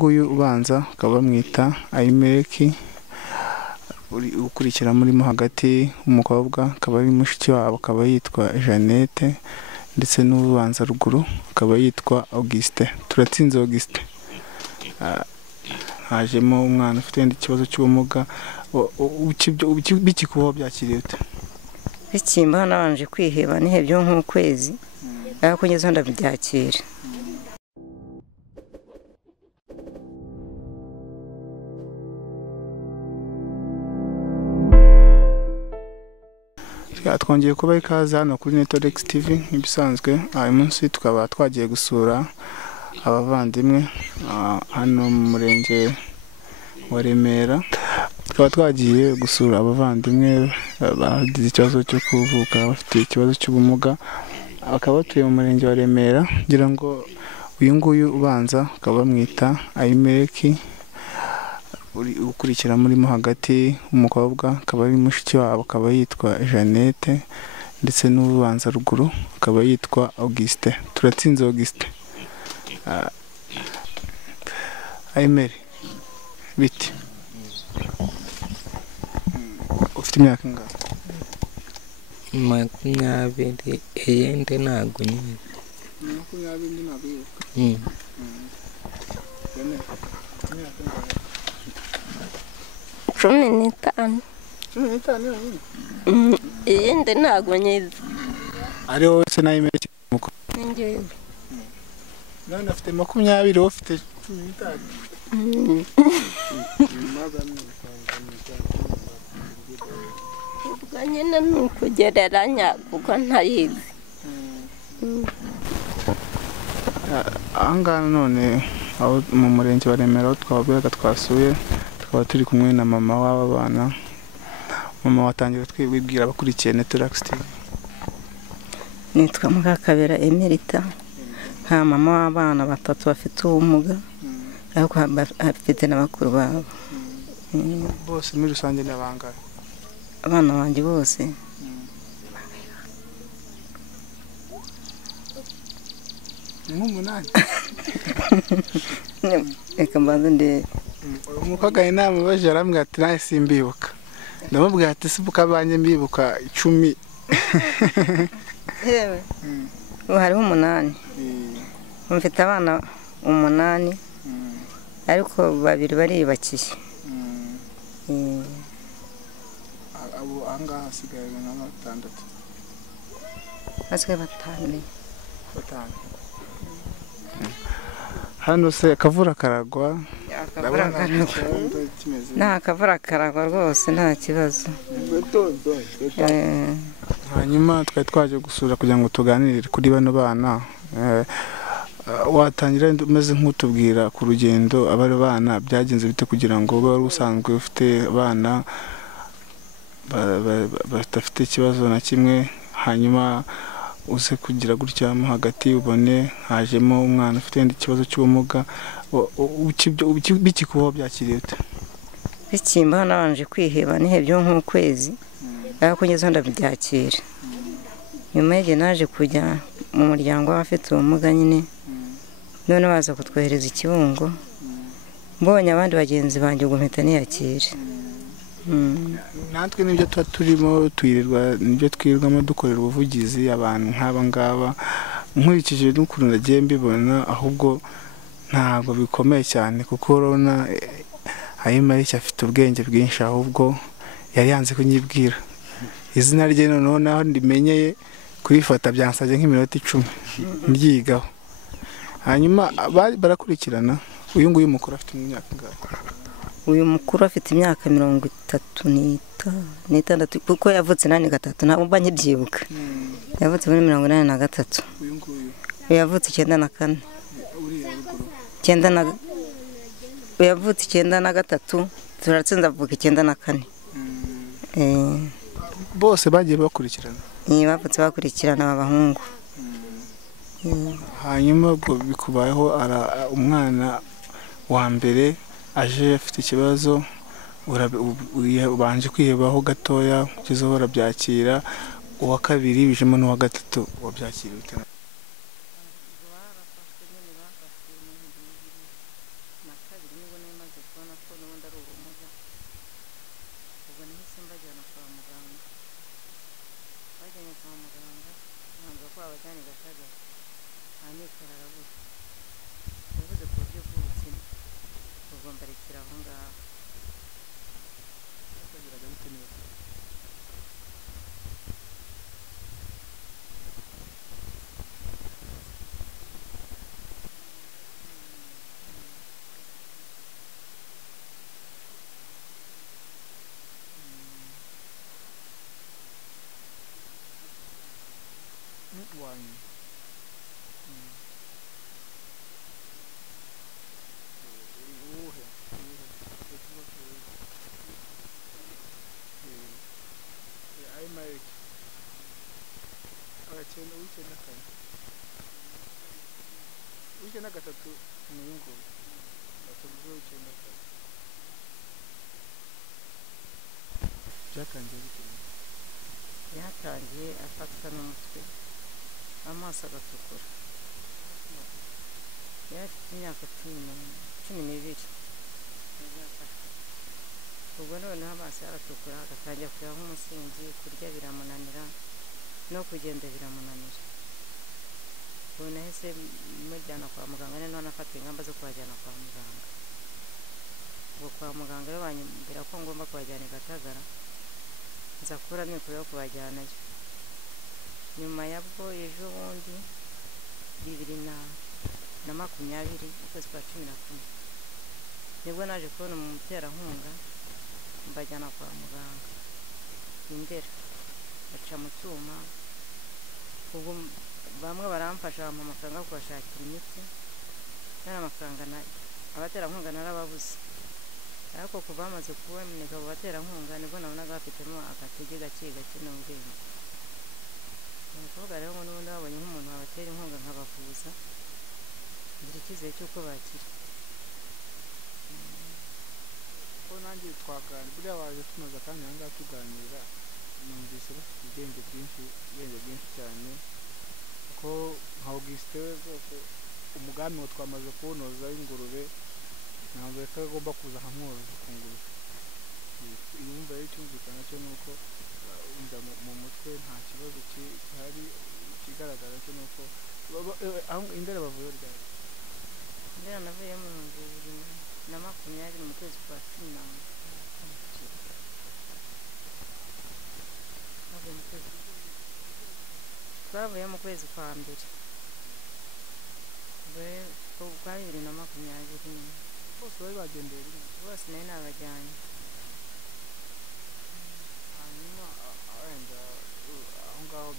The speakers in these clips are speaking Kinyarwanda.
Nguyu ubanza akaba bamwita Ahimeleki, ukurikira murimo hagati w'umukobwa akaba ari mushiki wabo, akaba yitwa Jeannette, ndetse n'ubanza ruguru akaba yitwa Augustin. Turatsinze Augustin. Hajemo umwana ufite ikibazo cy'ubumuga. Bikikubaho byakiriye ute? Bikimbaho nabanje kwiheba, nihebye nk'ukwezi, ariko ngezeho ndabyakira. Twongeye kuba ikaze hano kuri Netorex TV nk'ibisanzwe. Uyu munsi tukaba twagiye gusura abavandimwe hano mu murenge wa Remera. Tukaba twagiye gusura abavandimwe bagize ikibazo cyo kuvuka, bafite ikibazo cy'ubumuga, bakaba batuye mu murenge wa Remera. Ngira ngo uyu nguyu ubanza akaba bamwita Ahimeleki, ukurikira murimo hagati w'umukobwa akaba ari mushiki wabo, akaba yitwa Jeannette, ndetse n'ubanza ruguru akaba yitwa Augustin. Turatsinze Augustin. Ahimeli, biti ufite imyaka ingahe? 20. Eyende ntago nyizi. 20 ntago yibuka. Cumi n'itanu. Iyindi ntago nyizi. Ari wowe se na Ahimeleki mukuru? Njyewe. None afite 20, wowe ufite 15. Ubwo nyine ni ukugereranya kuko ntayizi. Ahangaha none aho mu murenge wa Remera aho twababwiraga twasuye, tukaba turi kumwe na mama w'aba bana. Mama watangira twibwira abakurikiye Netorex TV. Nitwa Mukakabera Emerita, nka mama w'abana 3 bafite ubumuga, ariko afite n'abakuru babo. Bose muri rusange ni abangahe? Abana banjye bose nk'umunani. reka mbanze ndebe. Umukobwa inama baje arambwira ati nawe simbibuka. Ndamubwira ati sibuka banje mbibuka 10. Yewe hariho 8. Mfite abana 8, ariko 2 baribakiye. Abo angaha hasigaye nka 6. Hasigaye 5. Hano se akavura karagwa? Nta kavura karagwa rwose, nta kibazo. Hanyuma twari twaje gusura kugira ngo tuganire kuri bano bana. Watangira umeze nk'utubwira ku rugendo abari bana byagenze bite kugira ngo babe usanzwe ufite abana badafite ikibazo na kimwe, hanyuma uze kugira gutya mo hagati ubone hajemo umwana ufite ikibazo cy'ubumuga. Bikikubaho byakiriye ute? Bikimbaho nabanje kwiheba, nihebye nk'ukwezi, ariko ngezeho ndabyakira. Nyuma y'igihe naje kujya mu muryango w'abafite ubumuga nyine, none baza kutwohereza i Kibungo, mbonye abandi bagenzi banjye ubwo mpita niyakira. Natwe nibyo tuba turimo twirirwa, nibyo twirirwamo dukorera ubuvugizi abantu nk'aba ngaba. Nkurikije n'ukuntu nagiye mbibona, ahubwo ntabwo bikomeye cyane kuko urabona Ahimeleki afite ubwenge bwinshi, ahubwo yari yanze kunyibwira izina rye. Noneho naho ndimenyeye kurifata byansabye nk'iminota 10 ndyigaho. Hanyuma barakurikirana. Uyu nguyu mukuru afite imyaka ingahe? Uyu mukuru afite imyaka 36 kuko yavutse 83, ntabwo mba nkibyibuka. Yavutse muri 83. Uyu nguyu yavutse 94. Yavutse 93, turatsinze avuka 94. Bose bagiye bakurikirana? Bavutse bakurikirana abahungu. Hanyuma bikubayeho umwana wa mbere aje afite ikibazo, ubanje kwihebaho gatoya kugeza aho urabyakira. Uwa kabiri bijemo n'uwa gatatu wabyakira ute? kubona ko n'ubundi ari ubumuga, ubwo nahise mbajyana kwa muganga. Bajyanye kwa muganga ntabwo ko babajyana i Gatagara, nta mikoro arabura, yabuze ku buryo bw'ubukene, ubwo mbarekera aho ngaho. bakageraga bite neza? wanyu uwuhe ari marriage abakene uw'icyenda kane uw'icyenda gatatu ni uyu nguyu batuvuze uw'icyenda kane. byatangiye bite? Byatangiye afatwa n'umutwe, amaso agatukura, yari afite imyaka 12. ubwo noneho amaso yaratukura, agatangira kureba nk'umusinzi, kurya biramunanira, no kugenda biramunanira. ubu nahise mujyana kwa muganga, noneho nafata ingamba zo kubajyana kwa muganga. ubwo kwa muganga rero bambwira ko ngomba kubajyana i Gatagara, nza kubura amikoro yo kubajyanayo. nyuma yabwo ejo bundi 2020 ukwezi kwa 11 nibwo naje kubona umuterankunga, mbajyana kwa muganga i Ndera, baca mu cyuma. ubwo bamwe baramfasha, bampa amafaranga yo kubashakira imiti, kandi amafaranga abaterankunga narababuze. ariko kuva bamaze kuboneka abo baterankunga nibwo nabonaga bafitemo agatege gake gake n'ubwenge. ni ukuvuga rero ngo n'ubundi babonye nk'umuntu wabatera inkunga nkabavuza, ngira icyizere cy'uko bakira. ko nanjye twaganira buriya waje tumaze akanya aha ngaha tuganira, numvise bafite ubwenge bwinshi cyane, ko nka Augustin we rwose umugambi ngo twamaze kuwunoza w'ingurube, ntabwo reka agomba kuza nkamworoza ku ngurube. iyumva rero icyumvikana cyo ni uko wumva mu mutwe nta kibazo gihari, ikigaragara cyo ni uko Indera bavuye ryari? Ndera navuye mu 2020 mu kwezi kwa 11. twavuye mu kwezi kwa mbere, ubwo kwa 2020 bose bari bagendeye rimwe? bose nari nabajyanye. hanyuma wenda aho ngaho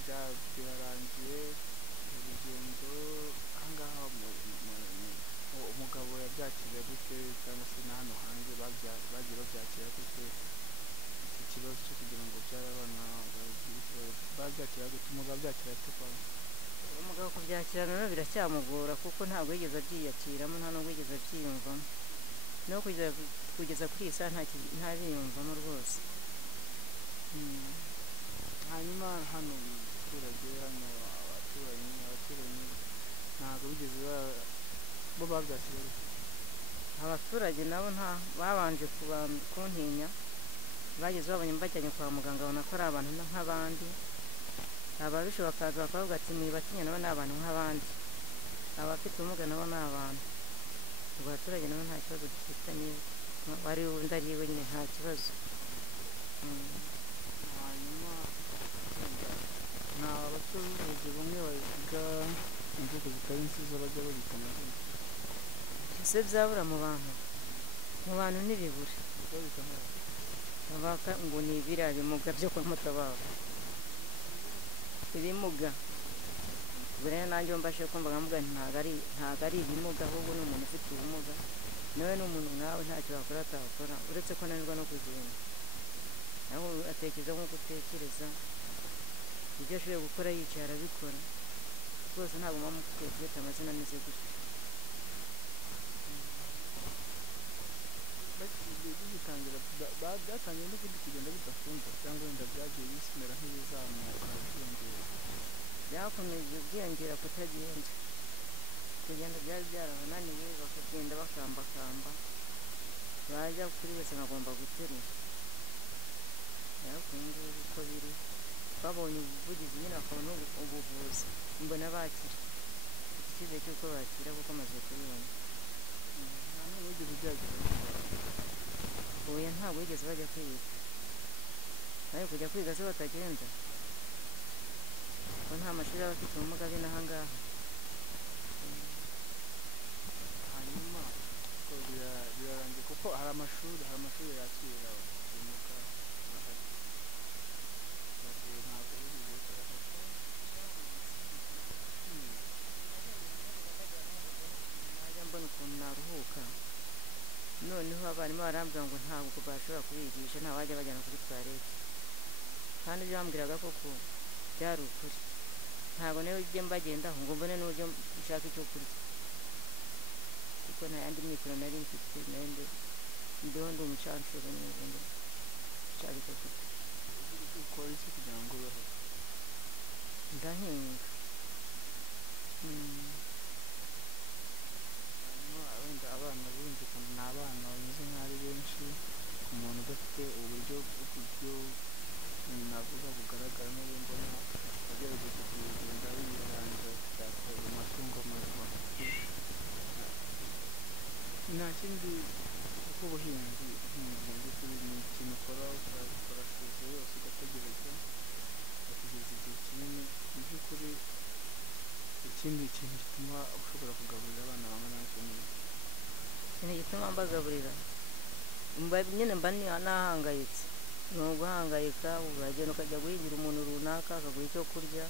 birarangiye urugendo. aha ngaha umugabo yabyakiriye gute, cyangwa se na hano hanze bagiye babyakira gute iki kibazo cyo kugira ngo byara abana babyakira gute? umugabo abyakira ate kwanza? umugabo kubyakira none biracyamugora, kuko ntabwo yigeze abyiyakiramo, nta nubwo yigeze abyiyumvamo, no kugeza kuri iyi saha ntabiyumvamo rwose. hanyuma hano mu baturage, hano abaturanyi ntabwo bigeze bo babyakira gute? abaturage nabo babanje kuntinya, bageze babonye mbajyanye kwa muganga, babona ko ari abantu nk'abandi. ababishoboka bakavuga ati mwibatinya, nabo ni abantu nk'abandi, abafite ubumuga nabo ni abantu. ubwo abaturage nabo nta kibazo dufitanye, wari undi ari we nyine nta kibazo. hanyuma nta abaturage bamwe bavuga imvugo zitari nziza bajya babitana gute? ese byabura mu bantu ntibibure, baka ngo ni ibiriya bimuga byo kwa Mutabaro, ibimuga. ubwo rero nanjye mbashe kumva nkamuga ntabwo ari ibimuga, ahubwo ni umuntu ufite ubumuga, nawe ni umuntu nkawe, ntacyo wakora atakora, uretse ko ananirwa no kugenda. nawe atekereza nk'uko utekereza, ibyo ashoboye gukora yicaye arabikora rwose, ntabwo mpamvu mufite kuyita amazina ameze gutya. bigitangira byatangiye no kugenda bidafunze, cyangwa wenda byagiye bisimera nk'ibizamuka byiyongera? byakomeje byiyongera kutagenda, kugenda byari byarabananiye, bakagenda bakambakamba, bajya kuri wese nkagomba guterura ariko ubu ngubu uko biri babonye ubuvugizi nyine bakabona ubuvuzi mbona bakira icyizere cy'uko bakira kuko amaze kubibona. nta n'ubu wigeze ugerageza oya ntabwo bigeze bajya kwiga bari kujya kwiga se batagenda ko nta mashuri y'abafite ubumuga b'inaha ngaha. hanyuma birarangiye kuko hari amashuri yakira ubumuga bahari ntabwo bigeze bigaragaza. najya mbona ukuntu naruhuka noneho abarimu barambwira ngo ntabwo bashobora kubigisha nta wajya bajyana kuri toilette kandi ibyo bambwiraga koko byari ukuri ntabwo nawe ujye mbagendaho ngo mbone n'uburyo ushaka icyo kurya kuko nta yandi mikoro nari mfite mbeho ndi umucanshuro neza nshaka icyo kurya. ukora iki kugira ngo ubeho? ndahinga. wenda abana bumvikana ni abana bameze nk'aho ari benshi ku muntu udafite uburyo bw'uburyo navuga bugaragara n'ubu mbona agerageza kugenda yihangira gushaka amatungo magufi nta kindi kuko ubuhinzi mu by'ukuri ni ikintu ukora ukora sezo yose ugategereza ukageza igihe kinini mu by'ukuri ikindi kintu gituma ushobora kugaburira abana bangana n'iki ikintu gituma mbagaburira nyine mba nahangayitse ni uguhangayika uragenda ukajya guhingira umuntu runaka akaguha icyo kurya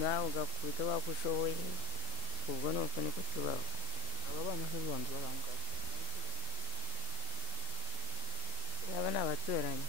nawe ugakubita wako ushoboye ubwo ni uko niko tubaho. aba bana se bantu barangaye aba ni abaturanyi